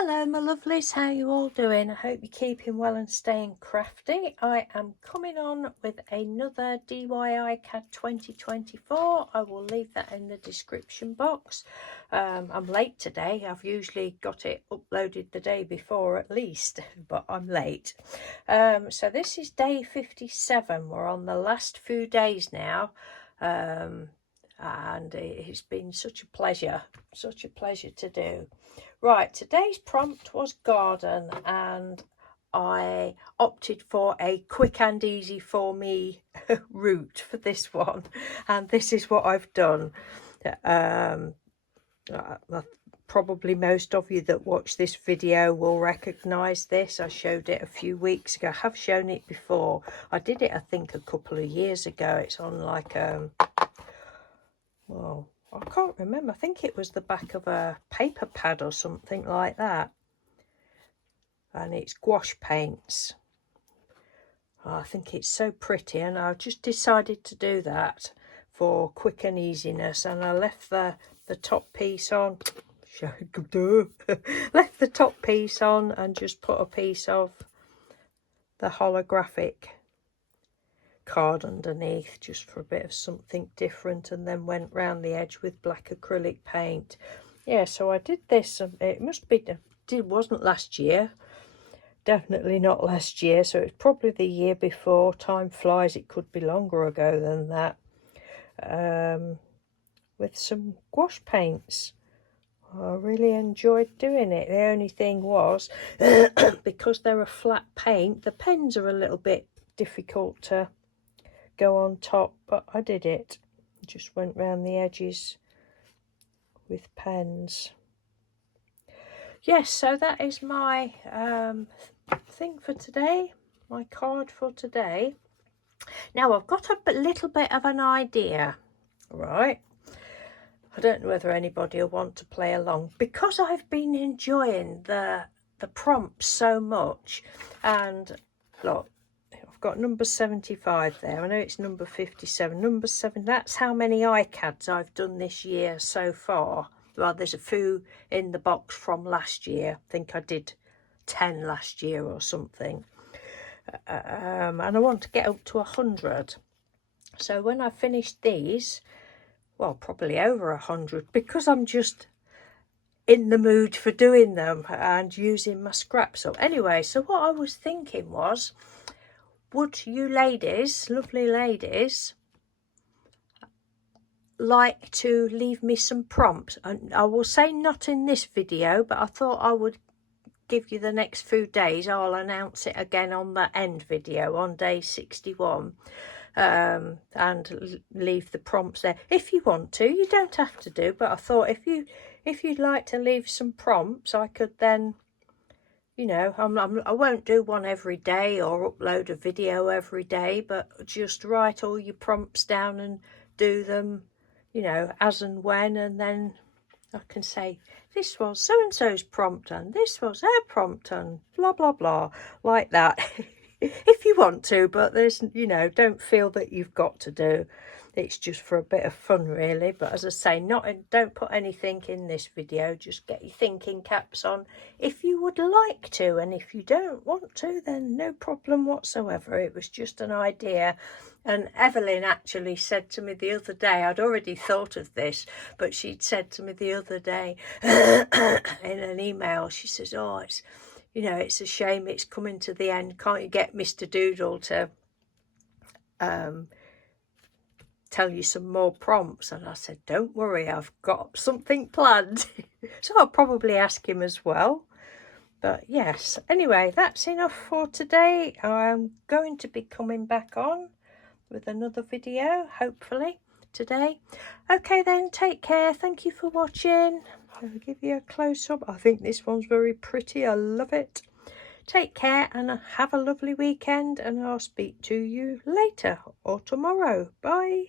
Hello my lovelies, how you all doing? I hope you're keeping well and staying crafty. I am coming on with another DIY CAD 2024. I will leave that in the description box. I'm late today. I've usually got it uploaded the day before at least, but I'm late. So this is day 57. We're on the last few days now. And it's been such a pleasure to do. Right, today's prompt was garden, and I opted for a quick and easy for me route for this one, and this is what I've done. Probably most of you that watch this video will recognize this. I showed it a few weeks ago. I have shown it before. I did it I think a couple of years ago. It's on like well, I can't remember. I think it was the back of a paper pad or something like that. And it's gouache paints. I think it's so pretty, and I just decided to do that for quick and easiness. And I left the top piece on. Left the top piece on and just put a piece of the holographic card underneath, just for a bit of something different, and then went round the edge with black acrylic paint. Yeah, so I did this. It must be, it wasn't last year, definitely not last year, so it's probably the year before. Time flies, it could be longer ago than that. With some gouache paints. I really enjoyed doing it. The only thing was because they're a flat paint, the pens are a little bit difficult to go on top, but I did it. Just went round the edges with pens. Yes, so that is my thing for today, my card for today. Now I've got a little bit of an idea, right? I don't know whether anybody will want to play along, because I've been enjoying the prompts so much. And look, I've got number 75 there. I know it's number 57. Number 7, that's how many iCads I've done this year so far. Well, there's a few in the box from last year. I think I did 10 last year or something. And I want to get up to 100. So when I finish these, well, probably over 100, because I'm just in the mood for doing them and using my scraps up. Anyway, so what I was thinking was, would you ladies, lovely ladies, like to leave me some prompts? And I will say not in this video, but I thought I would give you the next few days. I'll announce it again on the end video on day 61. And leave the prompts there if you want to. You don't have to do, but I thought if you'd like to leave some prompts, I could then, you know, I won't do one every day or upload a video every day, but just write all your prompts down and do them, you know, as and when, and then I can say this was so and so's prompt and this was her prompt and blah blah blah, like that. If you want to, but there's, you know, don't feel that you've got to do. It's just for a bit of fun, really. But as I say, don't put anything in this video. Just get your thinking caps on if you would like to, and if you don't want to, then no problem whatsoever. It was just an idea. And Evelyn actually said to me the other day, I'd already thought of this, but she'd said to me the other day in an email, she says, oh, it's, you know, it's a shame it's coming to the end. Can't you get Mr. Doodle to tell you some more prompts? And I said, don't worry, I've got something planned. So I'll probably ask him as well. But yes, anyway, that's enough for today. I'm going to be coming back on with another video, hopefully, today. Okay then, take care. Thank you for watching. I'll give you a close-up. I think this one's very pretty. I love it. Take care and have a lovely weekend, and I'll speak to you later or tomorrow. Bye.